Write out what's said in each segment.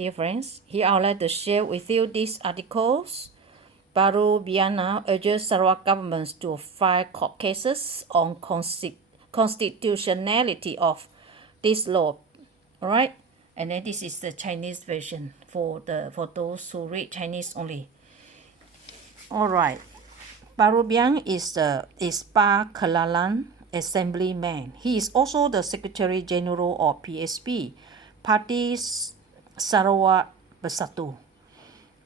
Dear friends, here I would like to share with you these articles. Baru Biana urges Sarawak governments to file court cases on constitutionality of this law. Alright? And then this is the Chinese version for those who read Chinese only. Alright. Baru Bian is Ba Kelalan Assemblyman. He is also the Secretary General of PSP, Party Sarawak Bersatu.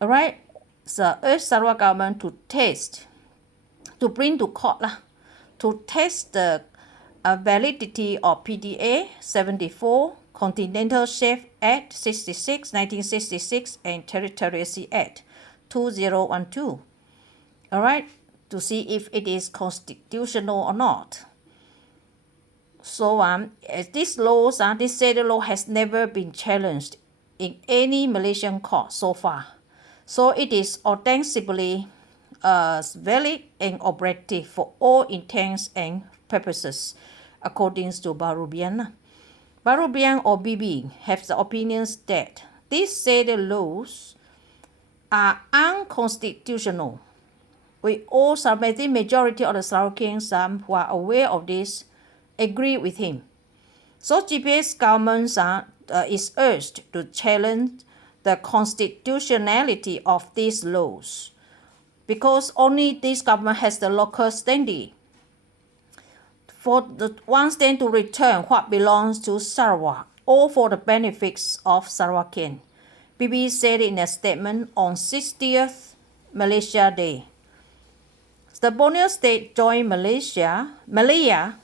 Alright, so urge Sarawak government to bring to court to test the validity of PDA 74, Continental Shelf Act 66, 1966, and Territorial Act 2012. Alright, to see if it is constitutional or not. So these laws, this said law has never been challenged in any Malaysian court so far. So it is ostensibly valid and operative for all intents and purposes, according to Baru Bian. Baru Bian or BB have the opinions that these said laws are unconstitutional. We all, the majority of the Sarawakians who are aware of this, agree with him. So GPS government is urged to challenge the constitutionality of these laws, because only this government has the local standing for the wants them to return what belongs to Sarawak, all for the benefits of Sarawakian. BB said in a statement on 60th Malaysia Day. The Borneo state joined Malaya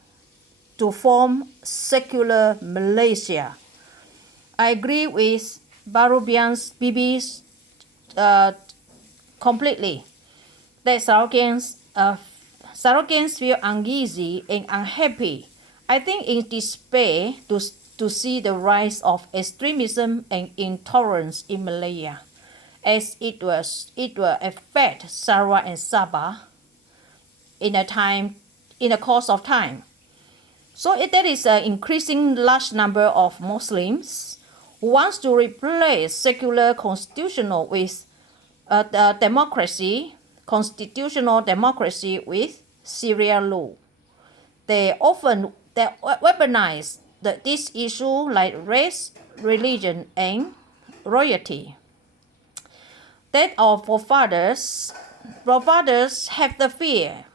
to form secular Malaysia. I agree with Baru Bian's BB's completely that Sarawakians feel uneasy and unhappy. I think in despair to see the rise of extremism and intolerance in Malaya, as it will affect Sarawak and Sabah in the course of time. So there is an increasing large number of Muslims who wants to replace secular constitutional with constitutional democracy with Sharia law. They weaponize this issue like race, religion, and royalty. That our forefathers have the fear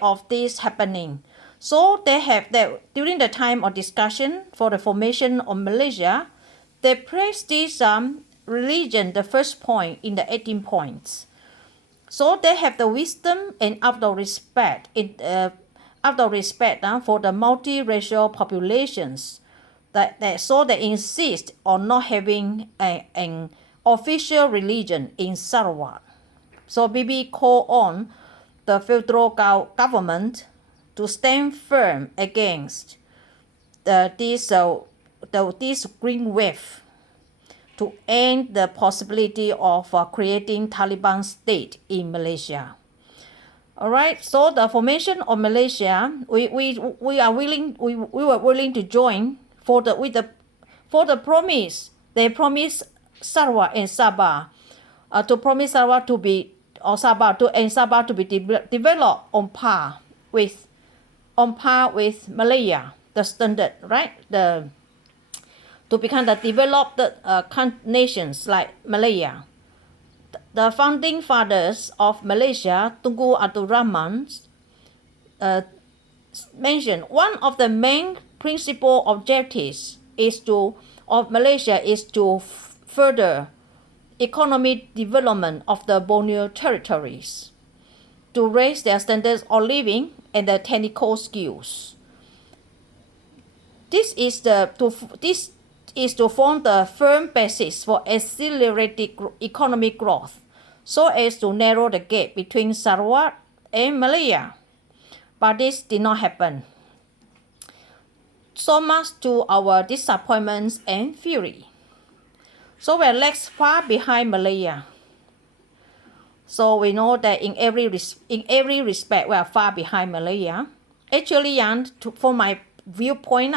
of this happening. So they have that during the time of discussion for the formation of Malaysia, they placed this religion the first point in the 18 points. So they have the wisdom and out of respect for the multiracial populations so they insist on not having an official religion in Sarawak. So BB called on the federal government to stand firm against this green wave to end the possibility of creating Taliban state in Malaysia. All right. So the formation of Malaysia, we were willing to join for the promise. They promised Sarawak and Sabah to promise Sarawak to be or Sabah to be developed on par with Malaya, the standard, right? To become the developed nations like Malaya. The founding fathers of Malaysia, Tunku Abdul Rahman, mentioned one of the main principal objectives of Malaysia is to further economic development of the Borneo territories, to raise their standards of living and their technical skills. This is to form the firm basis for accelerated economic growth, so as to narrow the gap between Sarawak and Malaya. But this did not happen. So much to our disappointments and fury. So we're left far behind Malaya. So we know that in every respect we are far behind Malaya. Actually, from my viewpoint,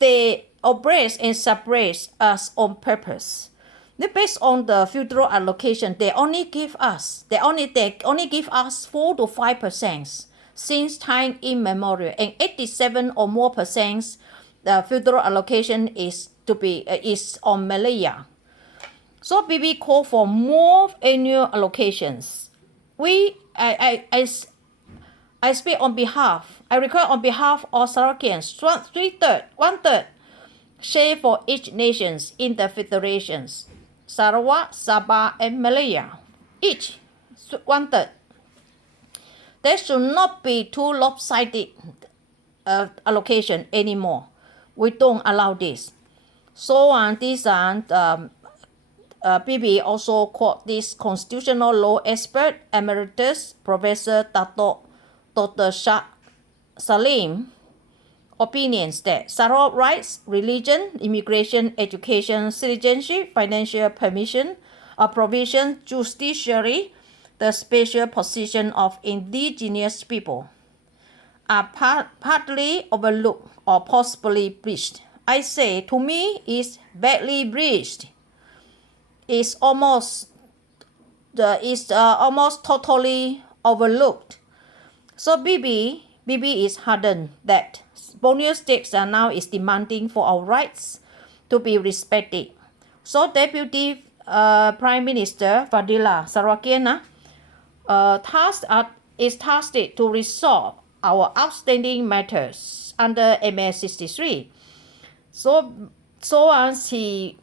they oppress and suppress us on purpose. Based on the federal allocation, they only give us 4 to 5% since time immemorial, and 87 or more percent the federal allocation is on Malaya. So BB call for more annual allocations. I speak on behalf. I request on behalf of Sarawakians, one third share for each nations in the federations, Sarawak, Sabah, and Malaya, each one third. There should not be too lopsided allocation anymore. We don't allow this. So these are BB also quote this constitutional law expert emeritus Professor Dr. Shah Salim opinions that Sarawak rights, religion, immigration, education, citizenship, financial permission, provision, judiciary, the special position of indigenous people are partly overlooked or possibly breached. I say, to me, is badly breached. It's almost totally overlooked. So BB is hardened that Borneo states are now is demanding for our rights to be respected. So Deputy Prime Minister Fadila Sarawakian is tasked to resolve our outstanding matters under MS 63. So as he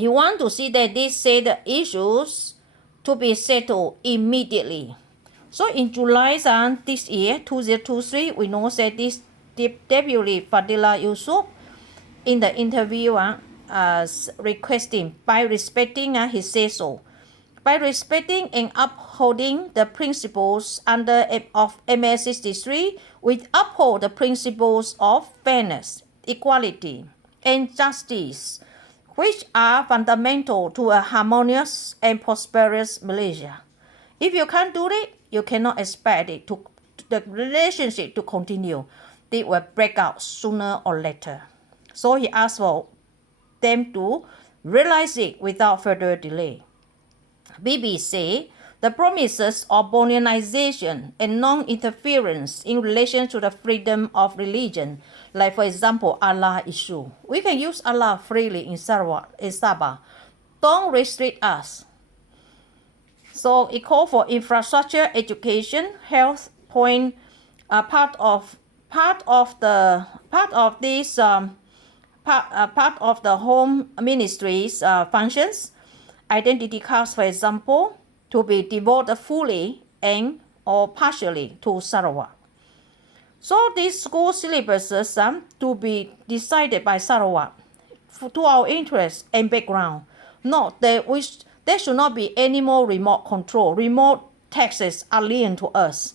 want to see that these said issues to be settled immediately. So in July this year, 2023, we know that this Deputy Fadila Yusuf in the interview requesting by respecting, he says so, by respecting and upholding the principles of MS 63, we uphold the principles of fairness, equality, and justice, which are fundamental to a harmonious and prosperous Malaysia. If you can't do it, you cannot expect the relationship to continue. They will break out sooner or later. So he asked for them to realize it without further delay. BB say the promises of Borneanization and non-interference in relation to the freedom of religion, like for example Allah issue. We can use Allah freely in Sarawak, in Sabah. Don't restrict us. So it called for infrastructure, education, health point, part of the home ministry's functions, identity cards, for example, to be devoted fully and or partially to Sarawak. So these school syllabuses to be decided by Sarawak to our interest and background. Not that there should not be any more remote control. Remote taxes alien to us.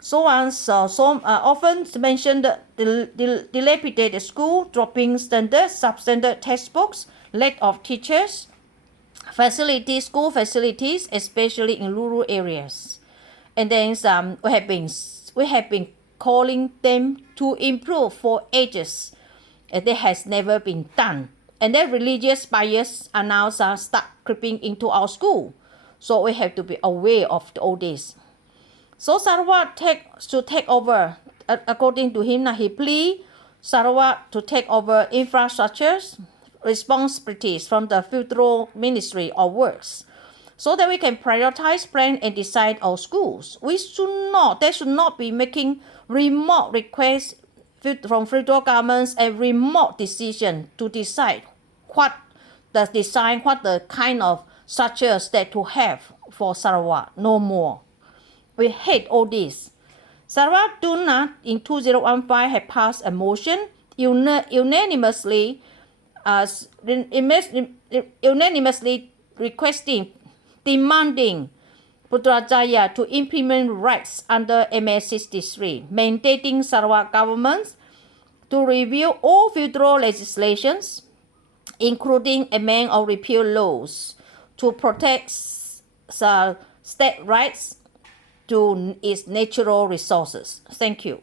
So often mentioned the dilapidated school, dropping standard, substandard textbooks, lack of teachers, school facilities, especially in rural areas. And then we have been calling them to improve for ages. That has never been done. And then religious bias are now start creeping into our school. So we have to be aware of all this. So Sarawak should take over, according to him, he plead Sarawak to take over infrastructures, responsibilities from the Federal Ministry of Works, so that we can prioritize, plan, and decide our schools. They should not be making remote requests from federal governments and remote decision to decide what the kind of structures that to have for Sarawak. No more. We hate all this. Sarawak Duna in 2015 had passed a motion unanimously demanding Putrajaya to implement rights under MS 63, mandating Sarawak governments to review all federal legislations, including amend or repeal laws, to protect state rights to its natural resources. Thank you.